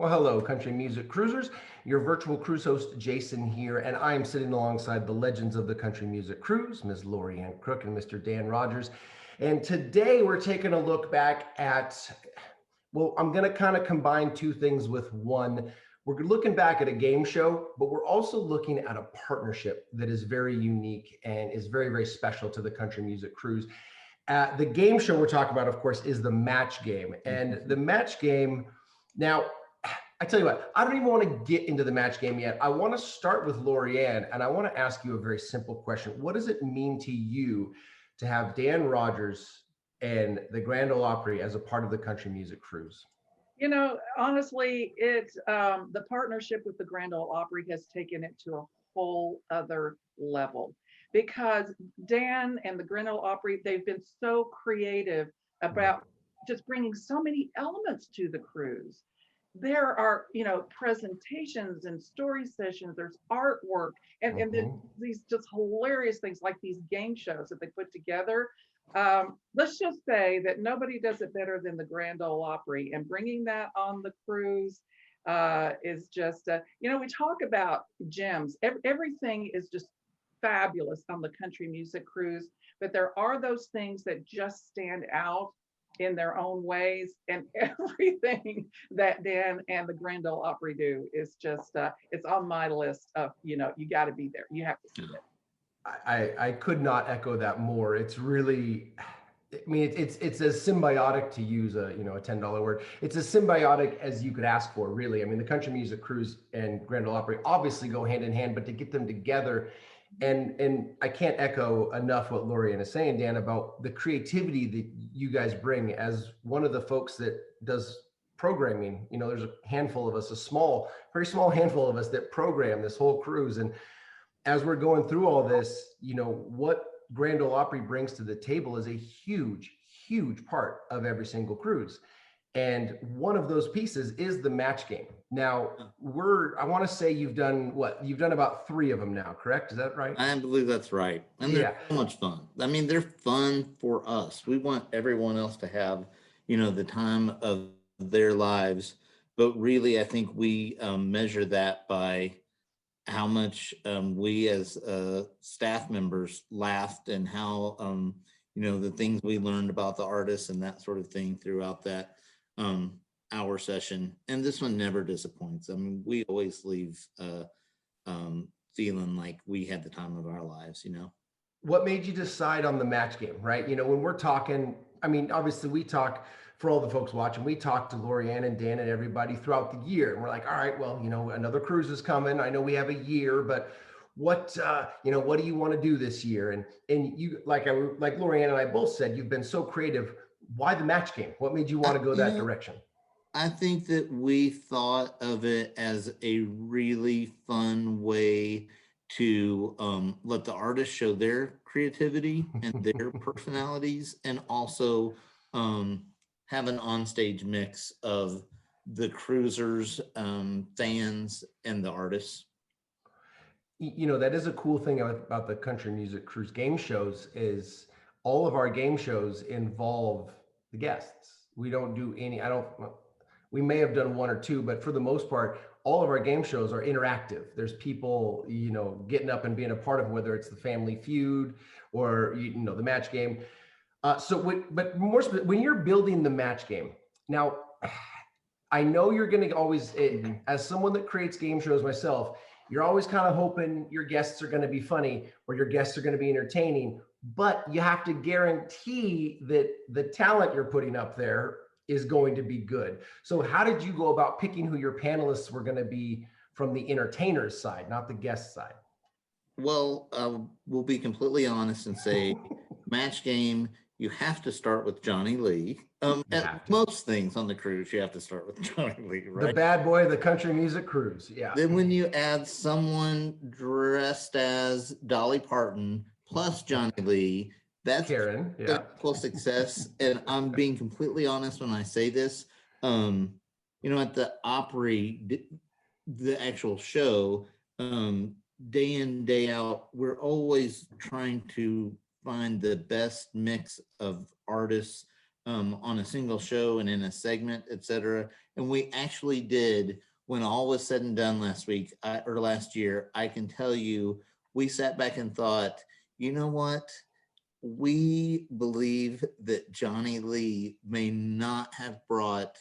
Well, hello, country music cruisers. Your virtual cruise host, Jason here, and I am sitting alongside the legends of the country music cruise, Ms. Lori Ann Crook and Mr. Dan Rogers. And today we're taking a look back at, well, I'm going to kind of combine two things with one. We're looking back at a game show, but we're also looking at a partnership that is very unique and is very, very special to the country music cruise. The game show we're talking about, of course, is the match game. And the match game, now, I tell you what, I don't even want to get into the match game yet. I want to start with Lori Ann, and I want to ask you a very simple question. What does it mean to you to have Dan Rogers and the Grand Ole Opry as a part of the country music cruise? You know, honestly, the partnership with the Grand Ole Opry has taken it to a whole other level because Dan and the Grand Ole Opry, they've been so creative about just bringing so many elements to the cruise. There are, presentations and story sessions, there's artwork, and then these just hilarious things like these game shows that they put together. Let's just say that nobody does it better than the Grand Ole Opry, and bringing that on the cruise is just, we talk about gems. Everything is just fabulous on the country music cruise, but there are those things that just stand out in their own ways, and everything that Dan and the Grand Ole Opry do is just, it's on my list of, you got to be there. You have to see it. I could not echo that more. It's really, I mean, it's as symbiotic, to use a $10 word. It's as symbiotic as you could ask for, really. I mean, the country music cruise and Grand Ole Opry obviously go hand in hand, but to get them together, and I can't echo enough what Lori Ann is saying, Dan, about the creativity that you guys bring. As one of the folks that does programming, there's a handful of us, very small handful of us that program this whole cruise. And as we're going through all this, what Grand Ole Opry brings to the table is a huge, huge part of every single cruise. And one of those pieces is the match game. Now, I want to say you've done about 3 of them now, correct? Is that right? I believe that's right. And they're so much fun. I mean, they're fun for us. We want everyone else to have, the time of their lives. But really, I think we measure that by how much we as staff members laughed, and how, the things we learned about the artists and that sort of thing throughout that hour session. And this one never disappoints. I mean, we always leave feeling like we had the time of our lives. What made you decide on the match game, right? When we're talking, I mean, obviously we talk, for all the folks watching, we talk to Lori Ann and Dan and everybody throughout the year. And we're like, all right, well, another cruise is coming. I know we have a year, but what do you want to do this year? And you, like Lori Ann and I both said, you've been so creative. Why the match game? What made you want to go that direction? I think that we thought of it as a really fun way to let the artists show their creativity and their personalities, and also have an onstage mix of the cruisers, fans, and the artists. That is a cool thing about the country music cruise game shows, is all of our game shows involve the guests. We don't do any, we may have done 1 or 2, but for the most part, all of our game shows are interactive. There's people, getting up and being a part of, whether it's the Family Feud or, the match game. But more specific, when you're building the match game, now, I know you're going to always, as someone that creates game shows myself, you're always kind of hoping your guests are going to be funny or your guests are going to be entertaining, but you have to guarantee that the talent you're putting up there is going to be good. So how did you go about picking who your panelists were going to be from the entertainer's side, not the guest side? Well, we'll be completely honest and say match game, you have to start with Johnny Lee. At most things on the cruise, you have to start with Johnny Lee, right? The bad boy of the country music cruise, yeah. Then when you add someone dressed as Dolly Parton plus Johnny Lee, that's Karen, full success. And I'm being completely honest when I say this. At the Opry, the actual show, day in, day out, we're always trying to find the best mix of artists on a single show and in a segment, etc. And we actually did, when all was said and done last week or last year, I can tell you, we sat back and thought, you know what? We believe that Johnny Lee may not have brought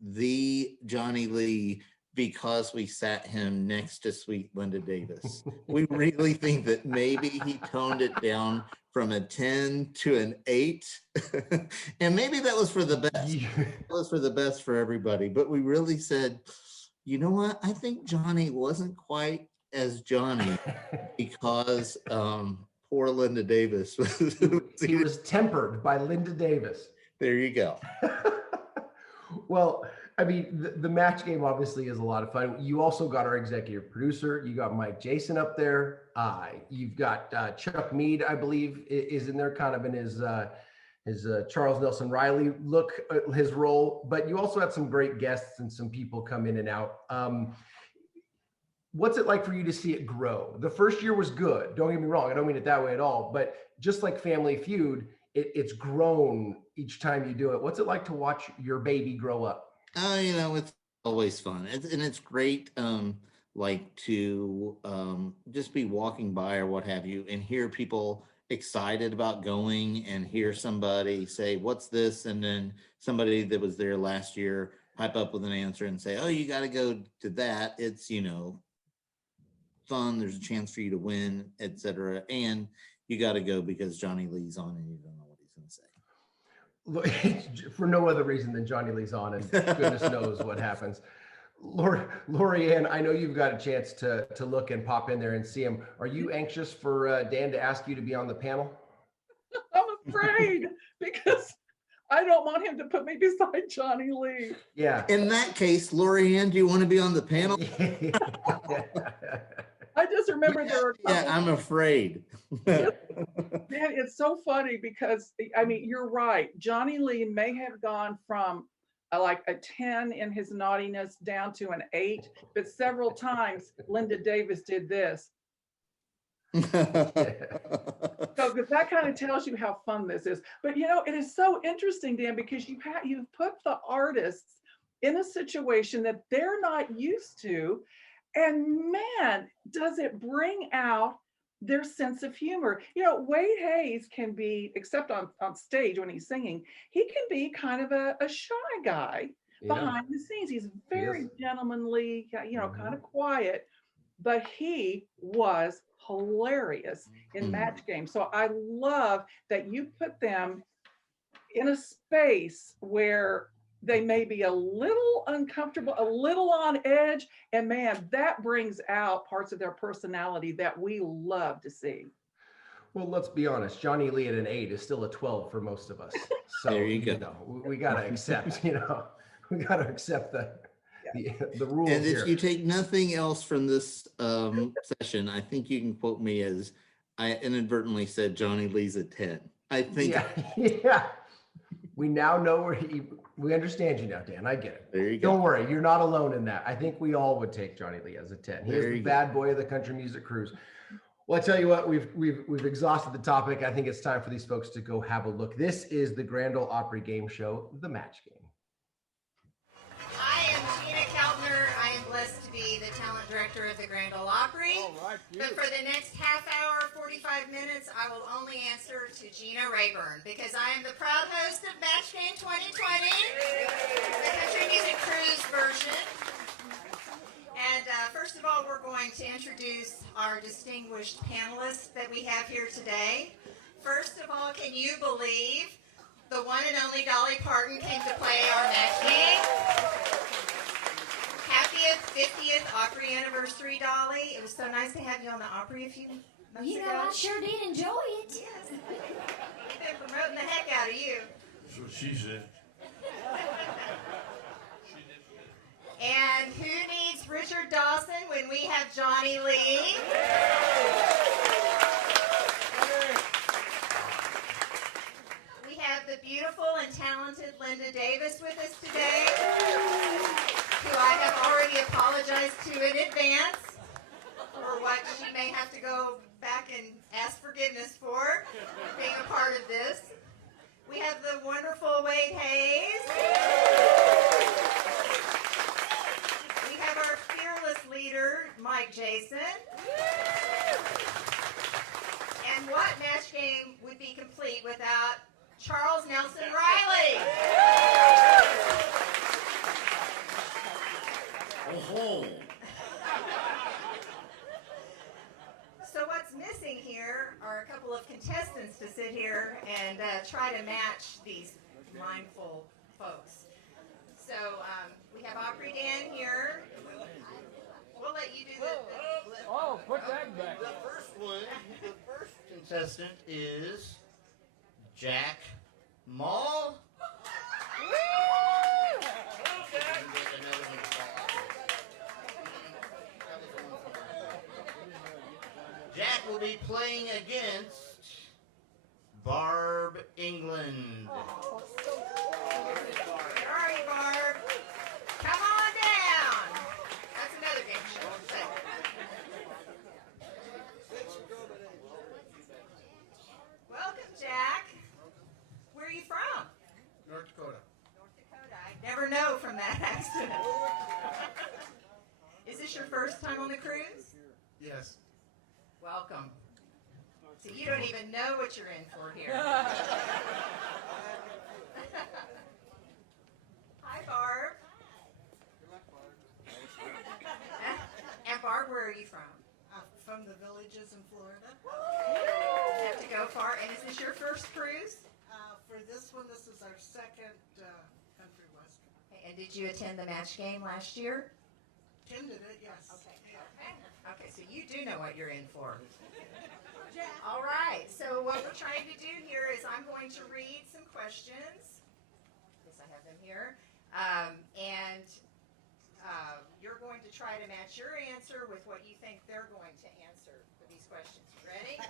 the Johnny Lee because we sat him next to sweet Linda Davis. We really think that maybe he toned it down from a 10 to an 8. And maybe that was for the best. That was for the best for everybody. But we really said, you know what? I think Johnny wasn't quite as Johnny because poor Linda Davis. He was tempered by Linda Davis. There you go. Well, I mean, the match game obviously is a lot of fun. You also got our executive producer. You got Mike Jason up there. You've got Chuck Mead, I believe, is in there, kind of in his Charles Nelson Riley look, his role. But you also had some great guests and some people come in and out. What's it like for you to see it grow? The first year was good. Don't get me wrong. I don't mean it that way at all. But just like Family Feud, it's grown each time you do it. What's it like to watch your baby grow up? It's always fun. It's great, like to just be walking by or what have you and hear people excited about going and hear somebody say, what's this? And then somebody that was there last year pipe up with an answer and say, oh, you got to go to that. It's, fun. There's a chance for you to win, etc. And you got to go because Johnny Lee's on and you don't know what he's going to say. For no other reason than Johnny Lee's on, and goodness knows what happens. Lori Ann, I know you've got a chance to look and pop in there and see him. Are you anxious for Dan to ask you to be on the panel? I'm afraid because I don't want him to put me beside Johnny Lee. Yeah. In that case, Lori Ann, do you want to be on the panel? I just remember there were. Yeah, I'm afraid. Man, it's so funny because, I mean, you're right. Johnny Lee may have gone from like a 10 in his naughtiness down to an 8, but several times Linda Davis did this. So that kind of tells you how fun this is. But it is so interesting, Dan, because you've put the artists in a situation that they're not used to. And man, does it bring out their sense of humor. Wade Hayes can be, except on stage when he's singing, he can be kind of a shy guy behind the scenes. He's very gentlemanly, kind of quiet, but he was hilarious in Match Game. So I love that you put them in a space where they may be a little uncomfortable, a little on edge, and man, that brings out parts of their personality that we love to see. Well, let's be honest, Johnny Lee at an 8 is still a 12 for most of us. So there you go. We got to accept, we got to accept the rules. And if here. you take nothing else from this session, I think you can quote me as I inadvertently said Johnny Lee's a 10. I think. Yeah. We now know where we understand you now, Dan. I get it. There you go. Don't worry, you're not alone in that. I think we all would take Johnny Lee as a 10. He is the bad boy of the country music cruise. Well, I tell you what, we've exhausted the topic. I think it's time for these folks to go have a look. This is the Grand Ole Opry game show, The Match Game. I am Gina Keltner. I am blessed to be the talent director of the Grand Ole Opry. But for the next half hour, 45 minutes, I will only answer to Gina Rayburn because I am the proud host of Match Game 2020, the country music cruise version. And first of all, we're going to introduce our distinguished panelists that we have here today. First of all, can you believe the one and only Dolly Parton came to play our match game? Happy 50th Opry anniversary, Dolly. It was so nice to have you on the Opry a few months ago. I sure did enjoy it. Yes. We've been promoting the heck out of you. That's what she said. And who needs Richard Dawson when we have Johnny Lee? We have the beautiful and talented Linda Davis with us today, who I have already apologized to in advance for what she may have to go back and ask forgiveness for being a part of this. We have the wonderful Wade Hayes. We have our fearless leader, Mike Jason. And what match game would be complete without Charles Nelson Riley? Oh, So what's missing here are a couple of contestants to sit here and try to match these mindful folks. So we have Opry Dan here. We'll let you do the Oh, put that back. the first contestant is Jack Mall. Jack will be playing against Barb England. Where are you, Barb? Come on down. That's another game show. Welcome, Jack. Where are you from? North Dakota. North Dakota. I never know from that accent. Is this your first time on the cruise? Yes. Welcome. So you don't even know what you're in for here. Hi, Barb. And Barb, where are you from? From the villages in Florida. You have to go far. And is this your first cruise? For this one, this is our second country western. Okay, and did you attend the match game last year? Attended it, yes. Okay, so you do know what you're in for. All right, so what we're trying to do here is I'm going to read some questions. Yes, I have them here. And you're going to try to match your answer with what you think they're going to answer for these questions. You ready?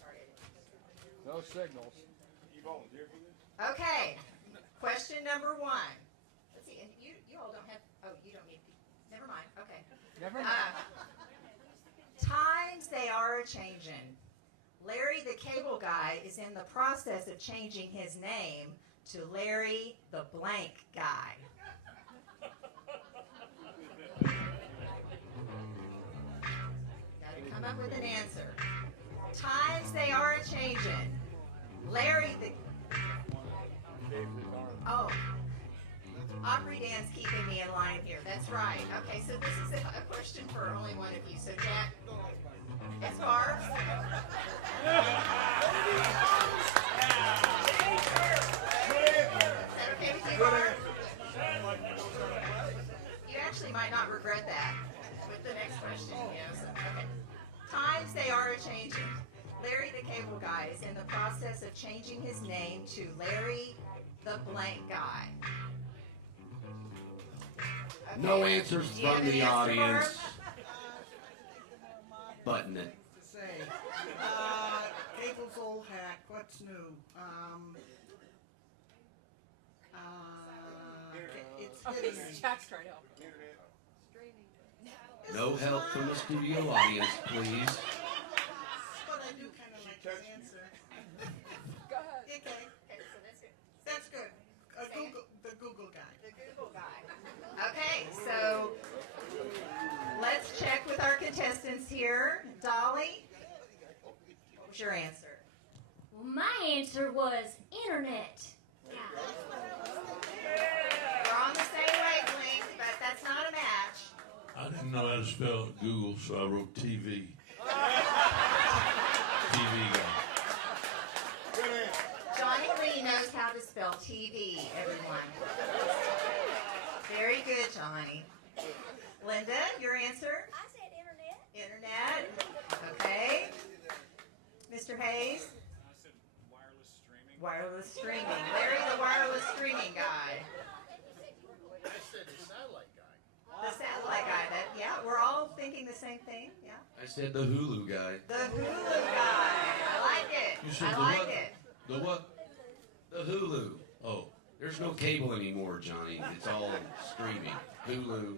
Sorry, I didn't. No signals. Okay, question number 1. Let's see, and you all don't have, you don't need, never mind, okay. Never mind. Times they are a-changin'. Larry the Cable Guy is in the process of changing his name to Larry the Blank Guy. Gotta come up with an answer. Times they are a-changin'. Larry the... Oh. Opry Dan's keeping me in line here. That's right. Okay, so this is a question for only one of you. So Jack, it's Barb. Is that okay with you, Barb? You actually might not regret that with the next question. Okay. Times they are a-changing. Larry the Cable Guy is in the process of changing his name to Larry the Blank Guy. Okay. No answers Do you have from an the answer, audience. Barb? Button it. To say, Cable's old hack. What's new? It's hidden. Jack's trying to help. No help from the studio audience, please. But I do kind of like his answer. Go ahead. Okay, Okay, so that's good. that's good. The Google guy. The Google guy. Okay, so let's check with our contestants here. Dolly, what was your answer? Well, my answer was internet. We're on the same wavelength, but that's not a match. I didn't know how to spell Google, so I wrote TV. TV guy. Johnny Lee knows how to spell TV, everyone. Very good, Johnny. Linda, your answer? I said internet. Internet. Okay. Mr. Hayes? I said wireless streaming. Wireless streaming. Larry, the wireless streaming guy. I said the satellite guy. The satellite guy. Yeah, we're all thinking the same thing. Yeah. I said the Hulu guy. The Hulu guy. I like it. You said I the like what? it. The what? The Hulu. Oh, there's no cable anymore, Johnny. It's all streaming. Hulu,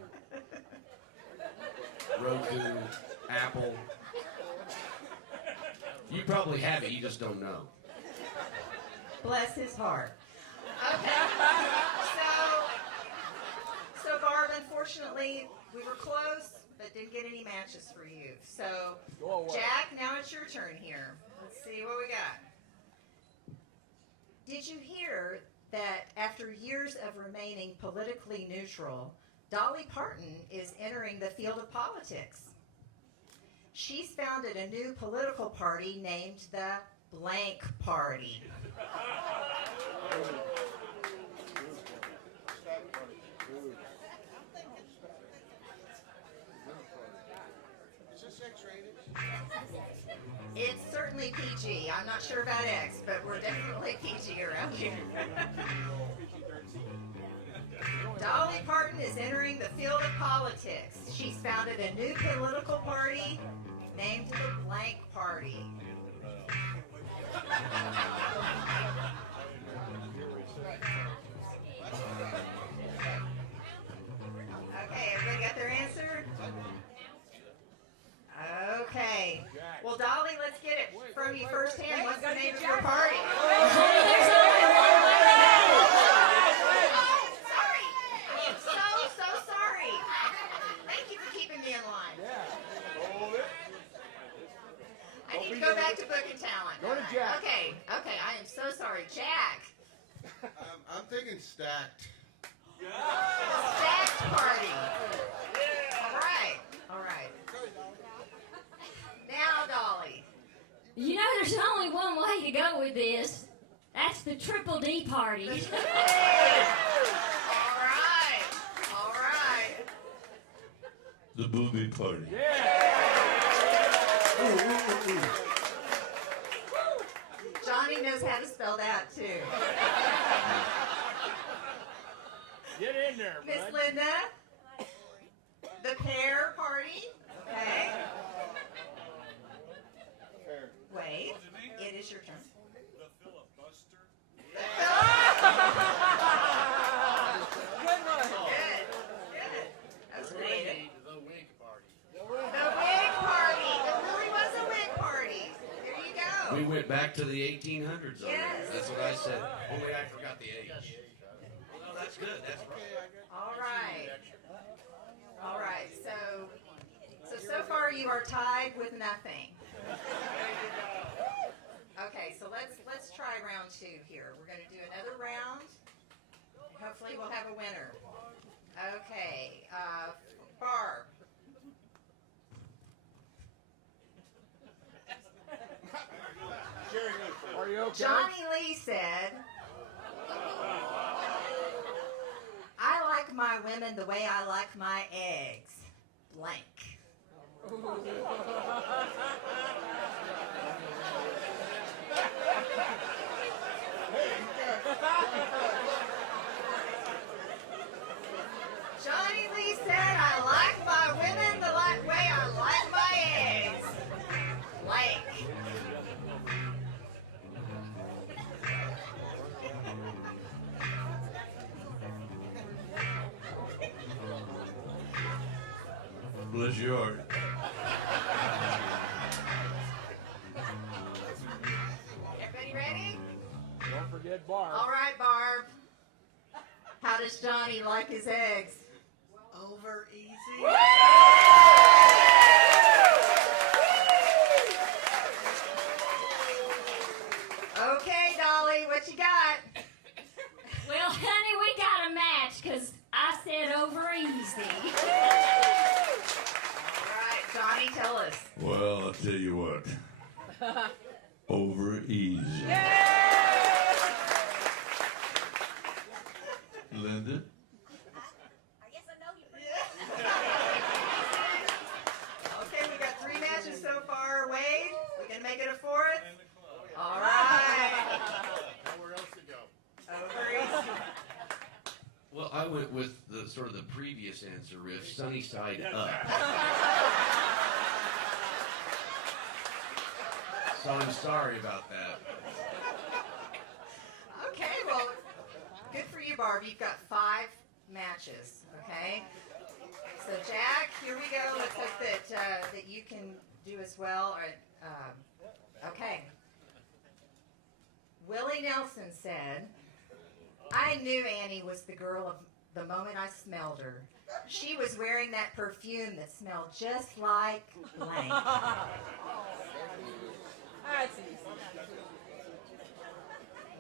Roku, Apple. You probably have it, you just don't know. Bless his heart. Okay. So Barb, unfortunately, we were close, but didn't get any matches for you. So, Jack, now it's your turn here. Let's see what we got. Did you hear that after years of remaining politically neutral, Dolly Parton is entering the field of politics? She's founded a new political party named the Blank Party. Is this X-rated? It's certainly PG. I'm not sure about X, but we're definitely PG around here. Dolly Parton is entering the field of politics. She's founded a new political party named the Blank Party. Okay, everybody got their answer? Okay. Well, Dolly, let's get it from you firsthand. What's the name of your party? I need to go back to booking talent. Go to Jack. Okay, I am so sorry. Jack. I'm thinking stacked. Stacked party. All right. Now, Dolly. You know, there's only one way to go with this. That's the Triple D party. All right. The booby party. Johnny knows how to spell that, too. Get in there, Miss bud. Linda. The pear party. Okay. Wait. It is your turn. The filibuster. Good one. Good. That's creative. The wig party. The wig party. There really was a wig party. There you go. We went back to the 1800s. Yes. That's what I said. Oh, wait, I forgot the age. No, that's good. That's right. All right. So far you are tied with nothing. Okay, so let's try round 2 here. We're going to do another round. Hopefully we'll have a winner. Okay, Barb. Are you okay? Johnny Lee said, I like my women the way I like my eggs. Blank. Johnny Lee said, I like my women the way I like my eggs. Blank. Bless your heart. Everybody ready? Don't forget Barb. All right, Barb. How does Johnny like his eggs? Over easy. Okay, Dolly, what you got? Well, honey, we got a match because I said over easy. All right, Johnny, tell us. Well, I'll tell you what. Over easy. Linda? I guess I know you. Okay, we got 3 matches so far. Wade, we can make it a 4th? All right. Nowhere else to go. Over easy. Well, I went with the sort of the previous answer, Riff, sunny side up. So I'm sorry about that. Okay, well, good for you, Barb. You've got 5 matches, okay? So, Jack, here we go. Let's hope that you can do as well. All right, okay. Willie Nelson said, I knew Annie was the girl of the moment I smelled her. She was wearing that perfume that smelled just like blank. That's easy.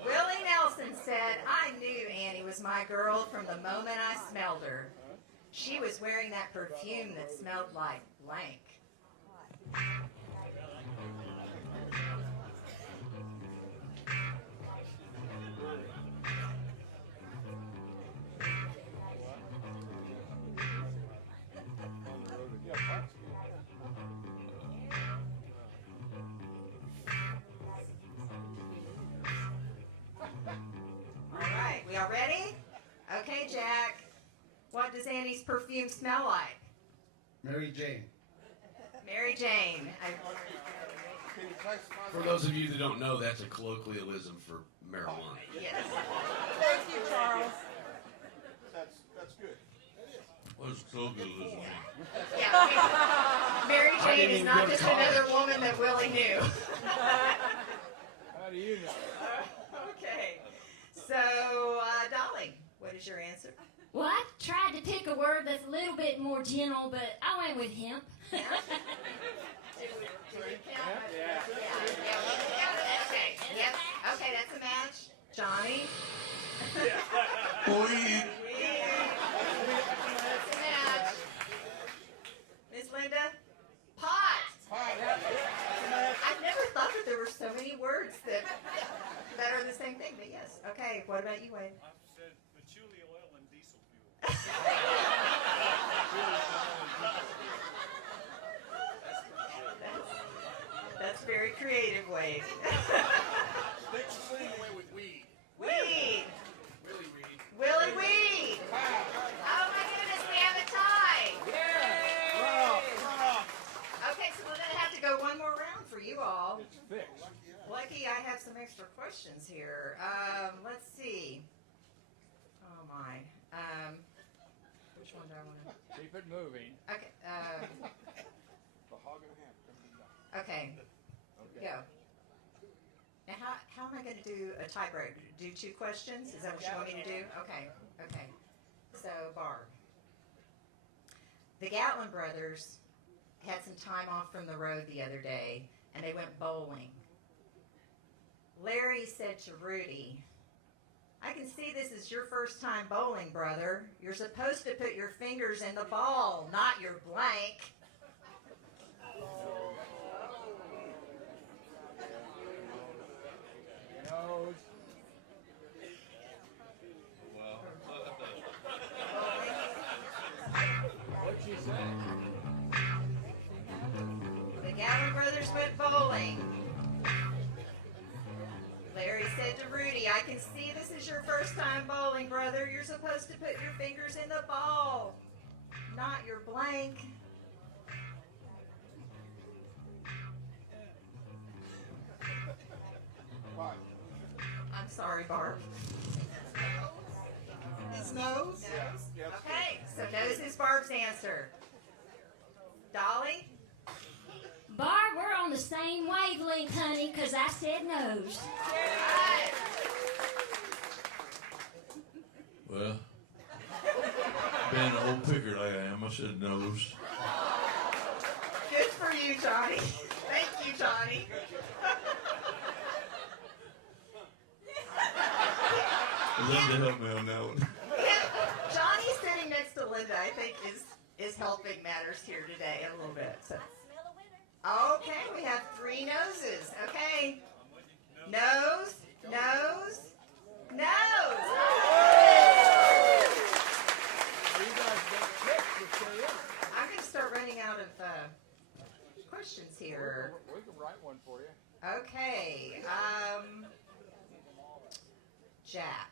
Willie Nelson said, I knew Annie was my girl from the moment I smelled her. She was wearing that perfume that smelled like blank. All right, we all ready? Okay, Jack. What does Annie's perfume smell like? Mary Jane. Mary Jane. For those of you that don't know, that's a colloquialism for marijuana. Yes. Thank you, Charles. That's good. What's colloquialism? Yeah. Mary I Jane didn't is even not go to just college. another woman that Willie knew. How do you know? Okay. So, Dolly, what is your answer? Well, I tried to pick a word that's a little bit more gentle, but I went with hemp. Yeah. Yeah. Okay. Yep. Okay, that's a match. Johnny. Boy, That's a match. Miss Linda. Pot. I've never thought that there were so many words that are the same thing, but yes. Okay, what about you, Wade? I said patchouli oil and diesel fuel. That's very creative, Wade. Sticks clean away with weed. Weed. Really weed. Willie Weed. Oh my goodness, we have a tie. Okay, so we're going to have to go one more round for you all. It's fixed. Lucky I have some extra questions here. Let's see. Oh my. Which one do I want to? Keep it moving. Okay. The hog and a ham. Okay. Go. Now, how am I going to do a tiebreaker? Do 2 questions? Is that what you want me to do? Okay. Okay. So, Barb. The Gatlin brothers had some time off from the road the other day, and they went bowling. Larry said to Rudy, I can see this is your first time bowling, brother. You're supposed to put your fingers in the ball, not your blank. Nose. What'd she say? The Gatlin brothers went bowling. Larry said to Rudy, I can see this is your first time bowling, brother. You're supposed to put your fingers in the ball, not your blank. I'm sorry, Barb. His nose? Nose? Okay, so nose is Barb's answer. Dolly? Barb, we're on the same wavelength, honey, because I said nose. Right. well, being an old picker like I am, I said nose. Good for you, Johnny. Thank you, Johnny. Linda help me on that one. Yeah, Johnny sitting next to Linda, I think, is helping matters here today a little bit. So. Okay, we have 3 noses. Okay. Nose, nose, nose. You guys got picked to stay in. I'm going to start running out of questions here. We can write one for you. Okay. Jack.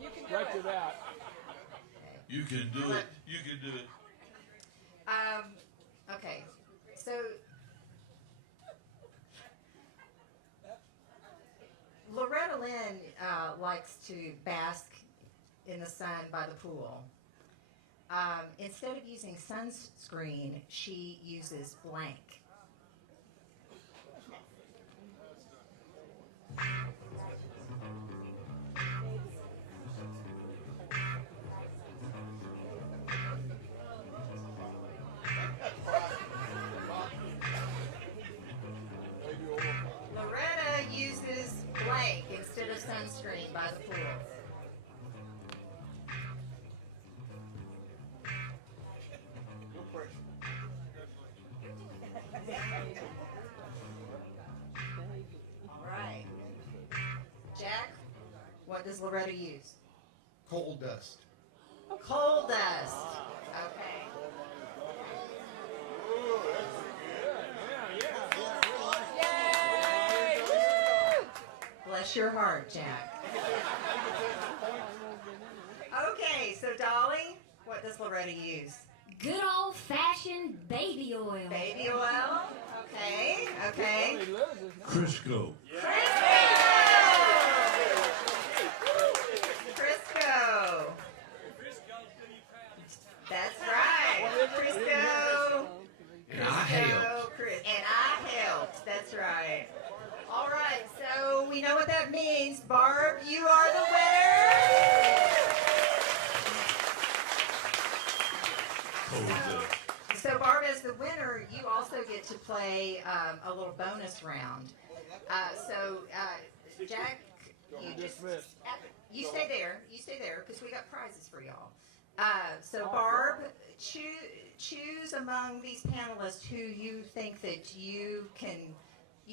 You can do Stretch it. it out. You can do it. You can do it. Okay. So Loretta Lynn likes to bask in the sun by the pool. Instead of using sunscreen, she uses blank. Loretta uses blank instead of sunscreen by the pool. All right. Jack, what does Loretta use? Coal dust. Coal dust. Okay. Bless your heart, Jack. Okay, so Dolly, what does Loretta use? Good old-fashioned baby oil. Baby oil. Okay, okay. Crisco. Crisco. That's right. Crisco. And I helped. And I helped. That's right. All right, so we know what that means. Barb, you are the winner. So Barb, as the winner, you also get to play a little bonus round. Jack, you stay there. You stay there because we got prizes for y'all. So Barb, choose among these panelists who you think that you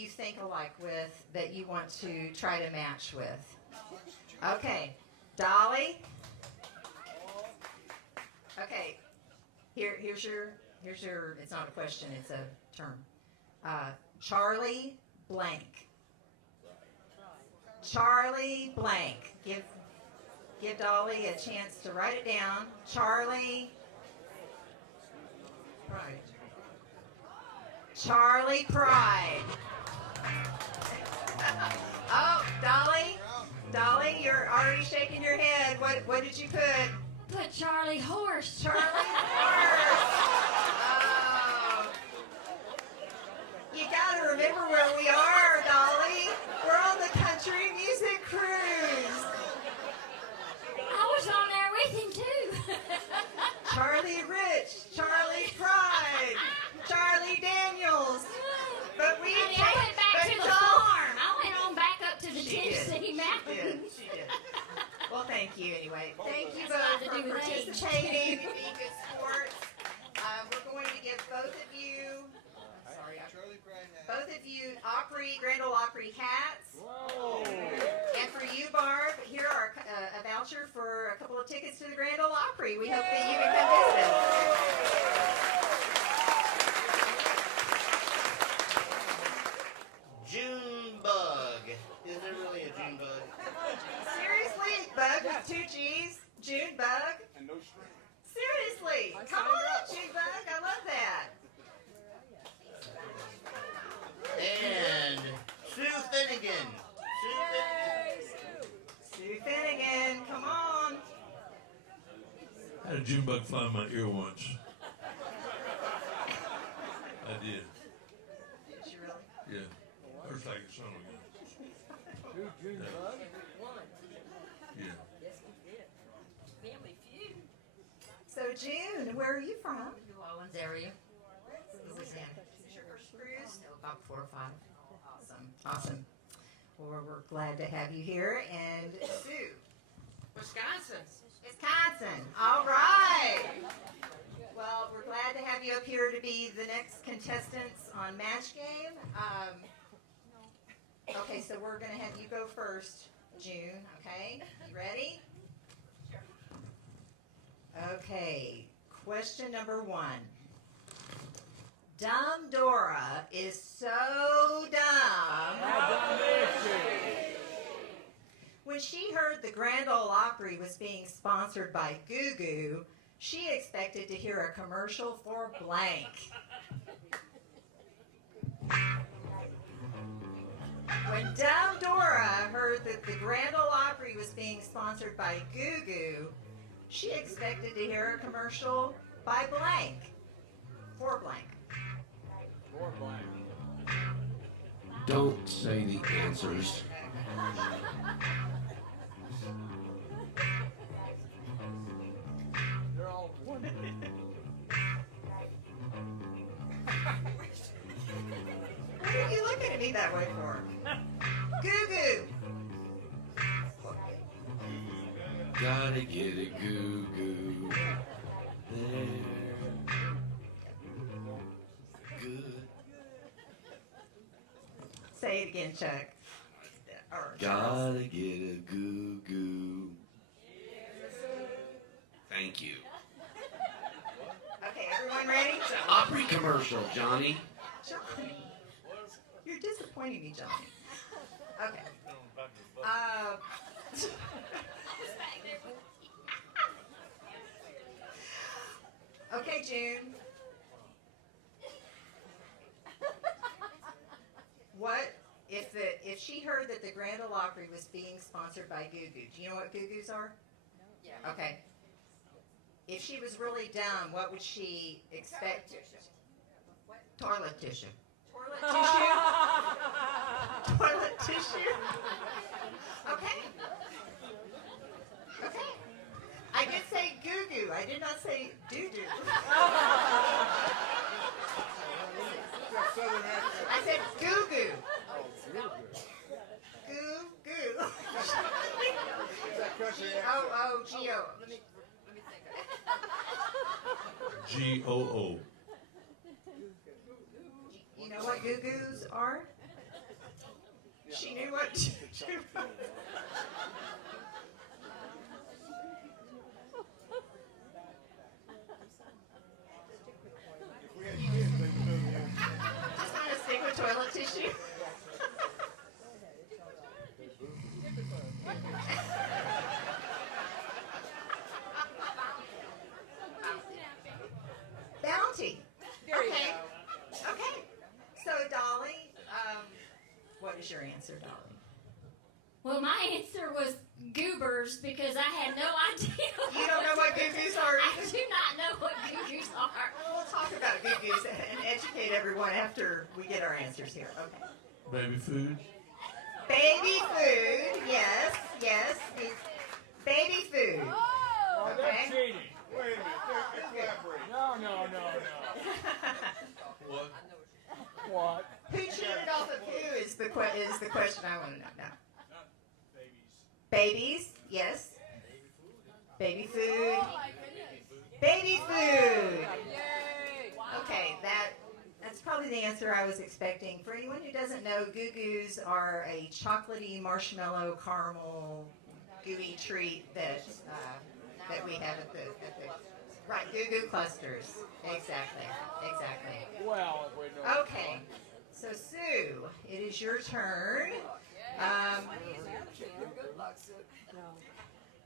think alike with, that you want to try to match with. Okay, Dolly. Okay, here's your. It's not a question. It's a term. Charlie blank. Charlie blank. Give Dolly a chance to write it down. Charlie. Pride. Charlie Pride. Oh, Dolly, you're already shaking your head. What did you put? Put Charlie Horse. Charlie Horse. Oh. You gotta remember where we are, Dolly. We're on the country music cruise. I was on there with him too. Charlie Rich, Charlie Pride, Charlie Daniels. But we Honey, I went back to the farm. I went on back up to the Tennessee mountains. She did. Well, thank you anyway. Thank you That's both got to for do with age. participating and being good sports. We're going to give both of you, Grand Ole Opry hats. Whoa. And for you, Barb, here are a voucher for a couple of tickets to the Grand Ole Opry. We hope that you can come visit us. June bug. Is there really a June bug? Seriously, bug with 2 G's? June bug? And no string. Seriously, come on, June bug. I love that. And Sue Finnegan. Sue Finnegan, come on. I had a June bug fly in my ear once. I did. Did you really? Yeah. First like a son again. June Yeah. bug? Yeah. Yes, we did. Family feud. So, June, where are you from? New Orleans area. Louisiana. Is your first cruise? No, about 4 or 5. Awesome. Well, we're glad to have you here. And Sue. Wisconsin. Wisconsin. All right. Well, we're glad to have you up here to be the next contestants on Match Game. Okay, so we're going to have you go first, June. Okay, you ready? Okay, question number 1. Dumb Dora is so dumb. When she heard the Grand Ole Opry was being sponsored by Goo Goo, she expected to hear a commercial for blank. When Dumb Dora heard that the Grand Ole Opry was being sponsored by Goo Goo, She expected to hear a commercial by blank, for blank. Or blank. Don't say the answers. They're all one. What are you looking at me that way for? Goo goo. Gotta get a goo goo. There. Good. Say it again, Chuck. Or Gotta get a goo goo. Thank you. Okay, everyone ready? It's an Opry commercial, Johnny. Johnny. You're disappointing me, Johnny. Okay. Okay, June. What if she heard that the Grand Ole Opry was being sponsored by Goo Goo? Do you know what Goo Goos are? Yeah. Okay. If she was really dumb, what would she expect? Toilet tissue. Toilet tissue? Toilet tissue? Okay. Okay. I did say goo goo. I did not say doo doo. I said goo goo. Goo goo. G-O-O-G-O. Let me think. G-O-O. You know what goo goos are? She knew what to do. Just want to stick with toilet tissue. Bounty. Okay. Okay. So, Dolly, what is your answer, Dolly? Well, my answer was goobers because I had no idea. You don't know what goo-goos are? I do not know what goo-goos are. We'll talk about goo-goos and educate everyone after we get our answers here. Okay. Baby food. Baby food. Yes. Yes. Baby food. Oh, Okay. that's cheating. Wait a minute, they're collaborating. No. What? What? Who cheated off of who is the question I want to know now. Babies, yes. Baby food. Baby food. Okay, that's probably the answer I was expecting. For anyone who doesn't know, Goo Goos are a chocolatey marshmallow caramel gooey treat that we have at the right Goo Goo clusters. Exactly. Well, if we know. Okay, so Sue, it is your turn.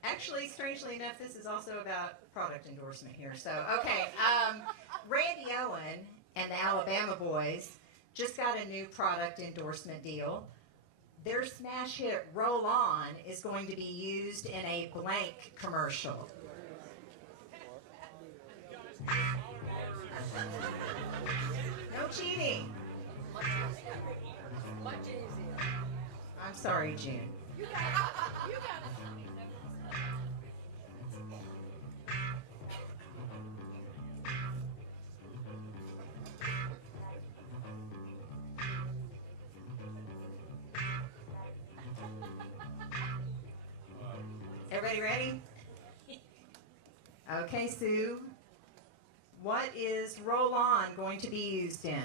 Actually, strangely enough, this is also about product endorsement here. So, okay, Randy Owen and the Alabama Boys just got a new product endorsement deal. Their smash hit "Roll On" is going to be used in a blank commercial. No cheating. I'm sorry, June. Everybody ready? Okay, Sue. What is Roll On going to be used in?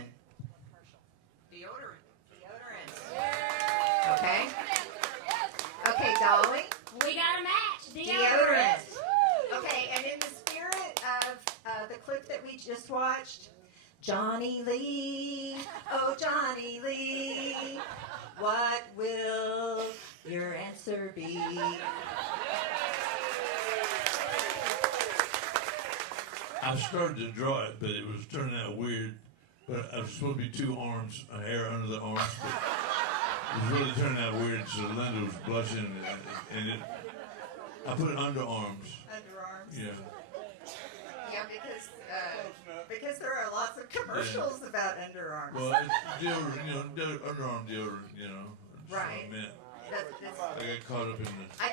Deodorant. Okay. Okay, Dolly. We got a match. Deodorant. Okay, and in the spirit of the clip that we just watched, Johnny Lee, oh Johnny Lee, what will your answer be? I started to draw it, but it was turning out weird. But I was supposed to be two arms, a hair under the arms. But it was really turning out weird, so Linda was blushing, and I put underarms. Underarms. Yeah. Yeah, because there are lots of commercials about underarms. Well, it's deodorant, underarm deodorant, That's what Right. I meant. That's, I got caught up in the. I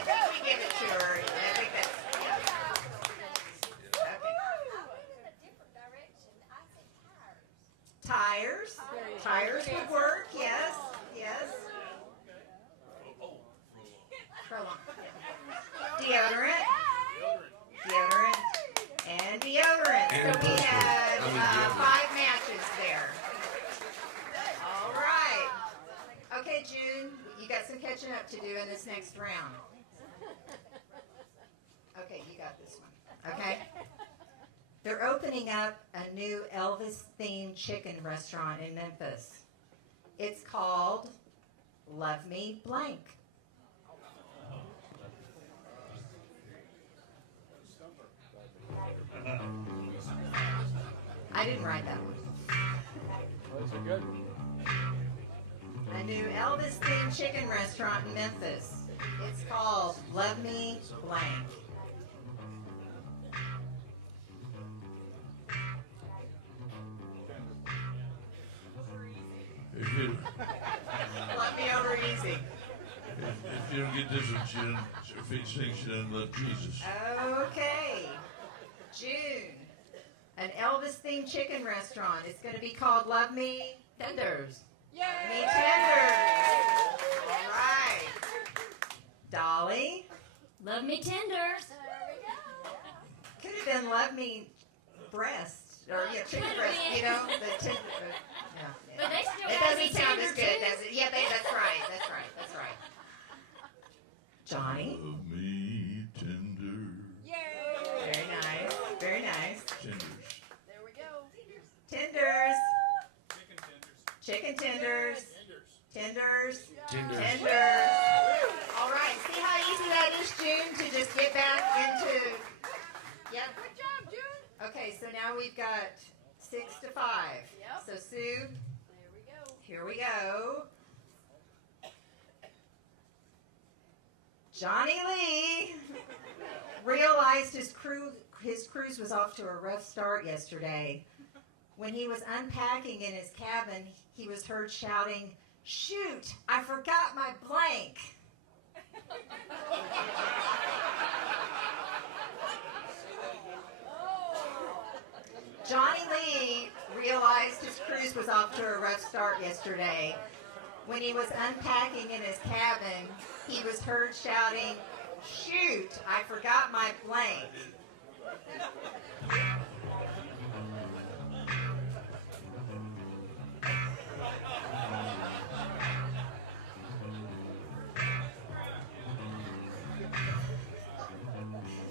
think we give it to her. I think that's. Tires. Tires would work. Yes. Yes. Deodorant. Deodorant. And deodorant. So we had 5 matches there. All right. Okay, June, you got some catching up to do in this next round. Okay, you got this one. Okay? They're opening up a new Elvis-themed chicken restaurant in Memphis. It's called Love Me Blank. I didn't write that one. That's a good one. A new Elvis-themed chicken restaurant in Memphis. It's called Love Me Blank. Love me over easy. If you don't get this one, she thinks she doesn't love Jesus. Okay. June. An Elvis-themed chicken restaurant. It's going to be called Love Me Tenders. Yay! Me Tenders. All right. Dolly. Love me tenders. Could have been Love Me Breast. Or, chicken breast, the tender. No. But they still It gotta doesn't be sound tender, as good, too. does it? Yeah, that's right. That's right. That's right. Johnny. Love me tender. Very nice. Very nice. Tenders. There we go. Tenders. Chicken tenders. Tenders. Tenders. All right. See how easy that is, June, to just get back into. Yep. Good job, June. Okay, so now we've got 6 to 5. Yep. So Sue, There we go. here we go. Johnny Lee realized his cruise was off to a rough start yesterday. When he was unpacking in his cabin, he was heard shouting, "Shoot, I forgot my blank." Johnny Lee realized his cruise was off to a rough start yesterday. When he was unpacking in his cabin, he was heard shouting, "Shoot, I forgot my blank."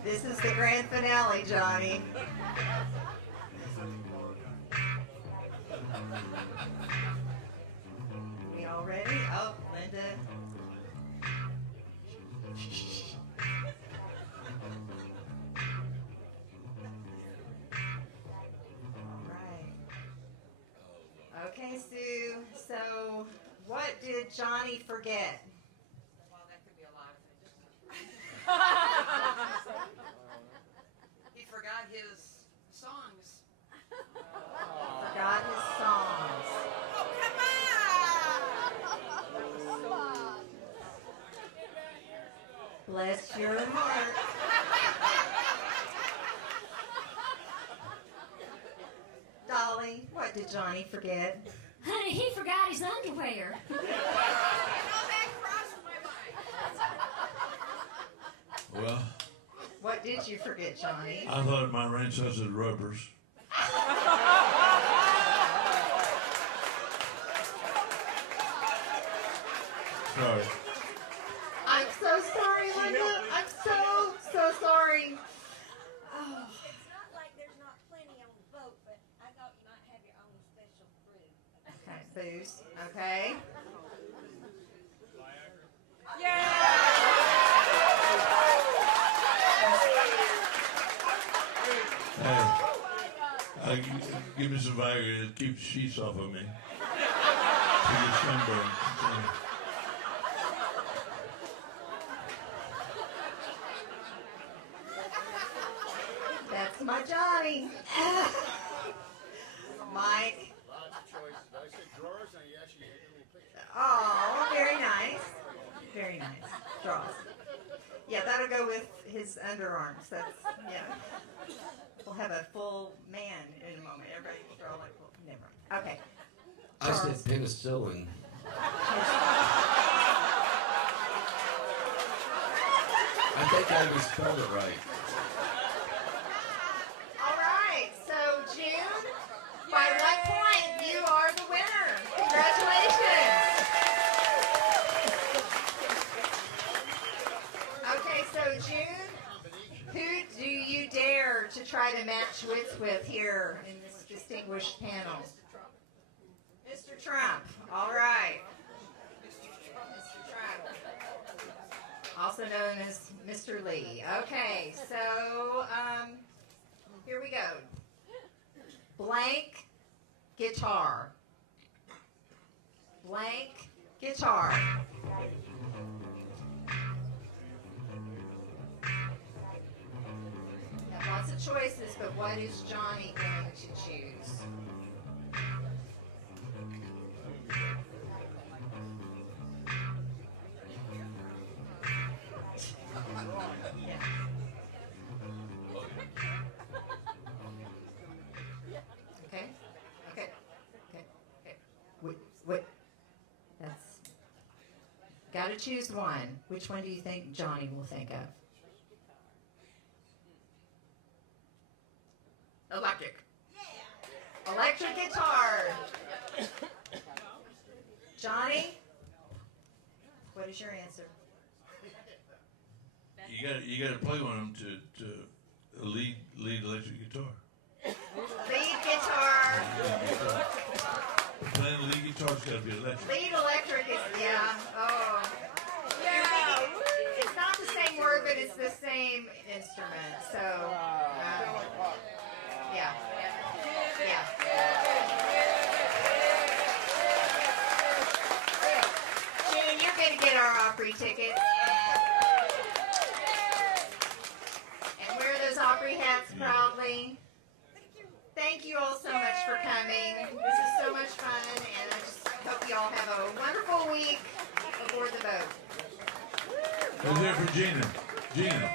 This is the grand finale, Johnny. We all ready? Oh, Linda. All right. Okay, Sue. So, what did Johnny forget? Well, that could be a lot of things. He forgot his songs. Forgot his songs. Oh, come on! Bless your heart. Dolly, what did Johnny forget? Honey, he forgot his underwear. All that crossed my mind. Well, What did you forget, Johnny? I thought my ranch house had rubbers. Sorry. I'm so sorry, Linda. I'm so sorry. Oh. It's not like there's not plenty on the boat, but I thought you might have your own special brew. Okay, booze. Okay. Hey, give me some Viagra to keep the sheets off of me. To get sunburned. Johnny. Mike. Lots of choices. I said drawers, and he actually had a little picture. Oh, very nice. Very nice. Draws. Yeah, that'll go with his underarms. That's, yeah. We'll have a full man in a moment. Everybody will draw like, well, never mind. Okay. I said penicillin. I think I misspelled it right. All right. So, June, by 1 point, you are the winner. Congratulations. Okay, so June, who do you dare to try to match wits with here in this distinguished panel? Mr. Trump. All right. Mr. Trump. Also known as Mr. Lee. Okay, so here we go. Blank guitar. Blank guitar. Now, lots of choices, but what is Johnny going to choose? Yeah. Okay. Okay. Okay. Okay. Wait. That's. Got to choose one. Which one do you think Johnny will think of? Electric. Yeah. Electric guitar. Johnny, what is your answer? You gotta play one of them to lead electric guitar. Lead guitar. Playing lead guitar's gotta be electric. Lead electric is, yeah. Oh. Yeah. It's not the same word, but it's the same instrument. So, yeah. Yeah. June, you're going to get our Opry tickets. And wear those Opry hats proudly. Thank you all so much for coming. This is so much fun, and I just hope you all have a wonderful week aboard the boat. Who's there for Gina? Gina.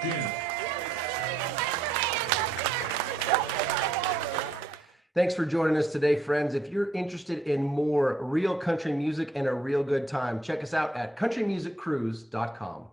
Thanks for joining us today, friends. If you're interested in more real country music and a real good time, check us out at countrymusiccruise.com.